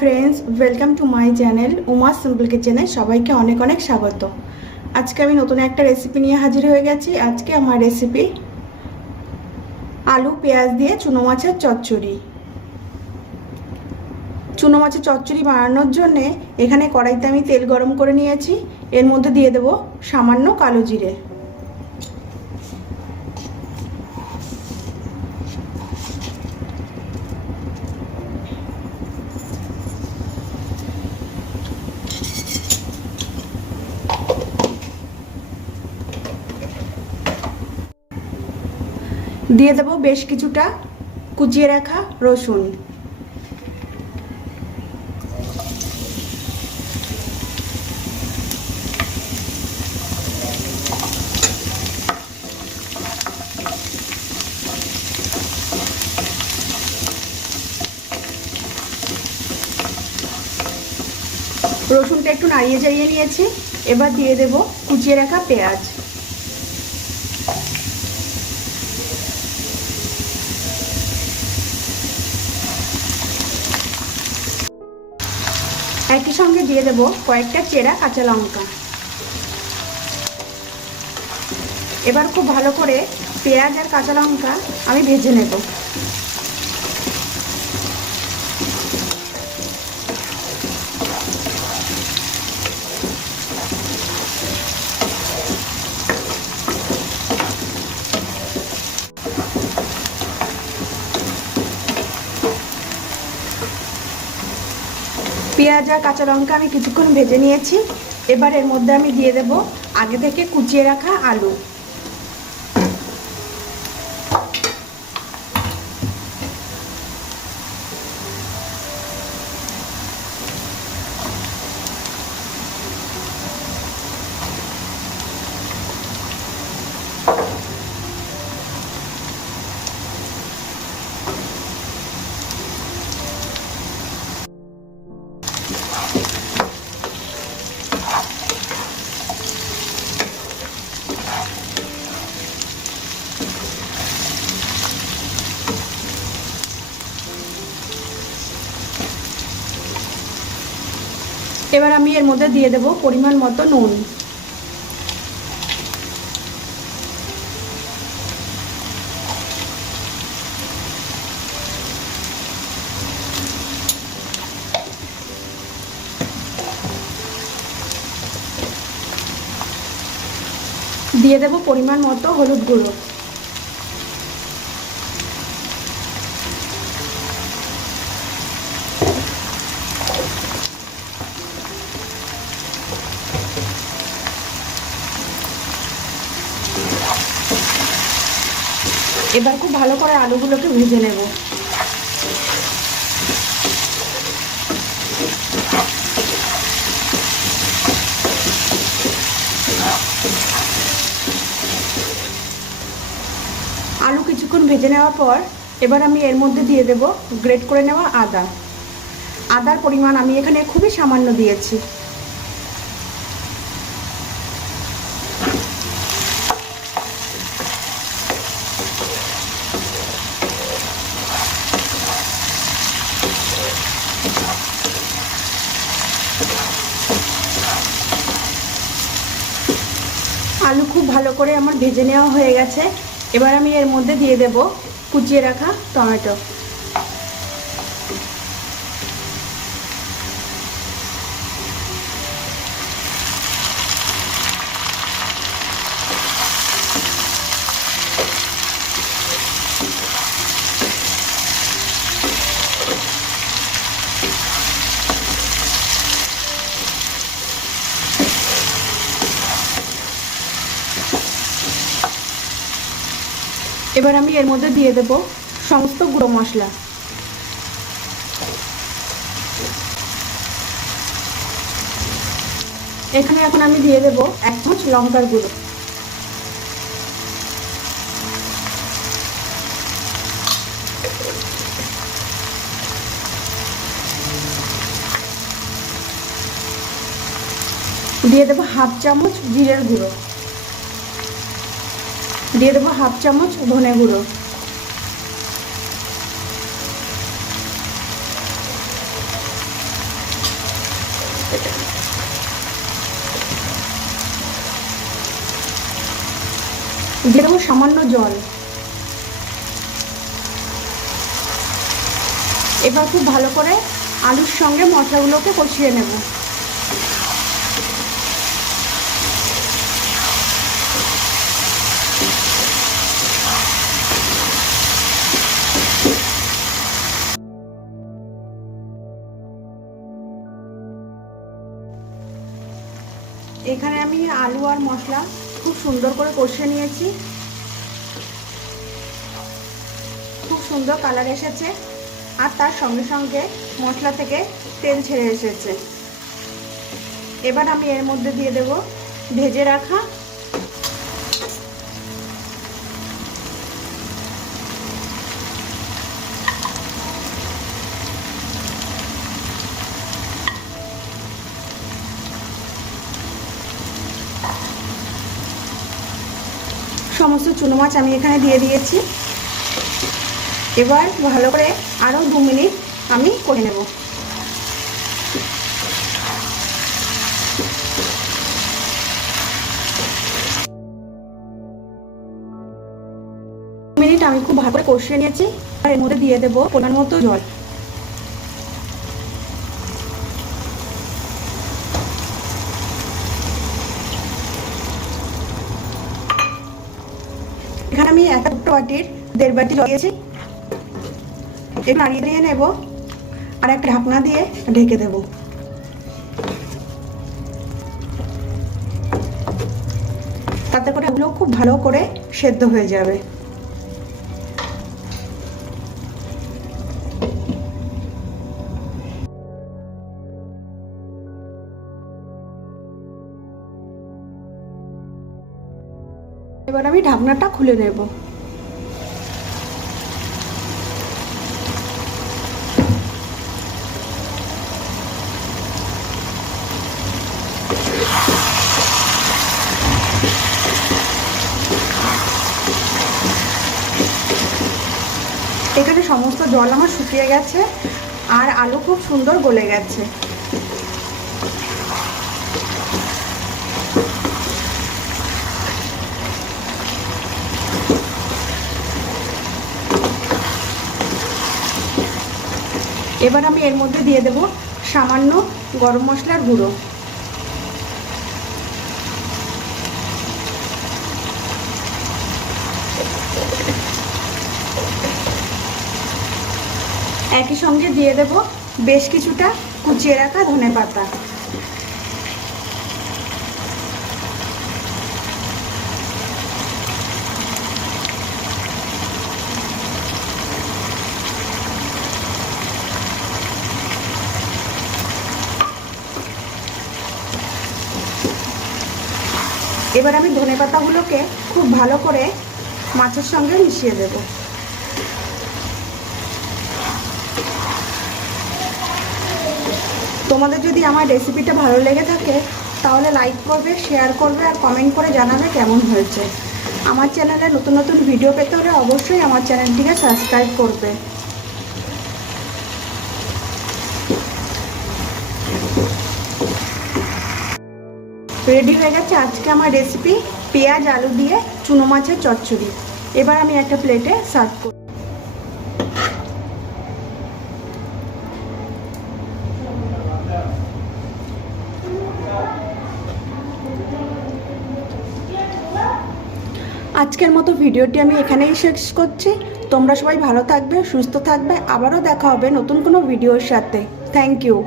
Friends welcome to my channel Uma simple किचेने सबाइके अनेक अनेक स्वागत। आज के नतून एक रेसिपि निये हाजिर हो गेছি। आज के आमार रेसिपि आलू पेঁয়াজ दिए चुनो माছের চচ্চড়ি। चुनो माছের চচ্চড়ি বানানোর জন্য এখানে কড়াইতে আমি তেল গরম করে নিয়েছি। এর মধ্যে দিয়ে দেব সামান্য কালো জিরে, দিয়ে দেব বেশ কিছুটা কুচিয়ে রাখা রসুন, রসুনটা একটু নাড়িয়ে চাড়িয়ে নিয়েছি। এবার দিয়ে দেব কুচিয়ে রাখা পেঁয়াজ, একই সঙ্গে দিয়ে দেব কয়েকটা চেরা কাঁচা লঙ্কা। এবার খুব ভালো করে পেঁয়াজ আর কাঁচা লঙ্কা আমি ভেজে নেব। পেঁয়াজ আর কাঁচা লঙ্কা আমি কিছুক্ষণ ভেজে নিয়েছি। এবার এর মধ্যে আমি দিয়ে দেব আগে থেকে কুচিয়ে রাখা আলু। এবার আমি এর মধ্যে দিয়ে দেব পরিমাণ মতো নুন, দিয়ে দেব পরিমাণ মতো হলুদ গুঁড়ো, এবার খুব ভালো করে আলুগুলোকে ভেজে নেব। আলু কিছুক্ষণ ভেজে নেওয়ার পর এবার আমি এর মধ্যে দিয়ে দেব গ্রেট করে নেওয়া আদা। আদার পরিমাণ আমি এখানে খুবই সামান্য দিয়েছি। আলু খুব ভালো করে আমার ভেজে নেওয়া হয়ে গেছে। এবার আমি এর মধ্যে দিয়ে দেব কুচিয়ে রাখা টমেটো। এবার আমি এর মধ্যে দিয়ে দেব সমস্ত গুঁড়ো মশলা। এখানে এখন আমি দিয়ে দেব 1 চামচ লঙ্কার গুঁড়ো, দিয়ে দেব হাফ চামচ জিরের গুঁড়ো, দিয়ে দেবো হাফ চামচ ধনে গুঁড়ো, দিয়ে দেবো সামান্য জল। এবার খুব ভালো করে আলুর সঙ্গে মশলাগুলোকে কষিয়ে নেব। এখানে আমি আলু আর মশলা খুব সুন্দর করে কষিয়ে নিয়েছি। খুব সুন্দর কালার এসেছে আর তার সঙ্গে সঙ্গে মশলা থেকে তেল ছেড়ে এসেছে। এবার আমি এর মধ্যে দিয়ে দেব ভেজে রাখা সমস্ত চুনো মাছ আমি এখানে দিয়ে দিয়েছি। এবার ভালো করে আরও 2 মিনিট আমি করে নেব। মিনিট আমি খুব ভালো করে কষিয়ে নিয়েছি। আর এর মধ্যে দিয়ে দেবো পরিমাণ মতো জল। এখানে আমি একটা বাটির 1.5 বাটি জল দিয়েছি। একটু নাড়িয়ে দিয়ে নেব আর একটা ঢাকনা দিয়ে ঢেকে দেব। তাতে করে এগুলো খুব ভালো করে সেদ্ধ হয়ে যাবে। এবার আমি ঢাকনাটা খুলে নেব। এখানে সমস্ত জল আমার শুকিয়ে গেছে আর আলু খুব সুন্দর গলে গেছে। এবার আমি এর মধ্যে দিয়ে দেব সামান্য গরম মশলার গুঁড়ো। একই সঙ্গে দিয়ে দেব বেশ কিছুটা কুচিয়ে রাখা ধনেপাতা। এবার আমি ধনেপাতাগুলোকে খুব ভালো করে মাছের সঙ্গে মিশিয়ে দেব। তোমাদের যদি আমার রেসিপিটা ভালো লেগে থাকে তাহলে লাইক করবে, শেয়ার করবে আর কমেন্ট করে জানাবে কেমন হয়েছে। আমার চ্যানেলে নতুন নতুন ভিডিও পেতে হলে অবশ্যই আমার চ্যানেলটিকে সাবস্ক্রাইব করবে। রেডি হয়ে গেছে আজকে আমার রেসিপি পেঁয়াজ আলু দিয়ে চুনো মাছের চচ্চড়ি। এবার আমি একটা প্লেটে সার্ভ করব। আজকের মতো ভিডিওটি আমি এখানেই শেষ করছি। তোমরা সবাই ভালো থাকবে, সুস্থ থাকবে। আবারও দেখা হবে নতুন কোনো ভিডিওর সাথে। Thank you.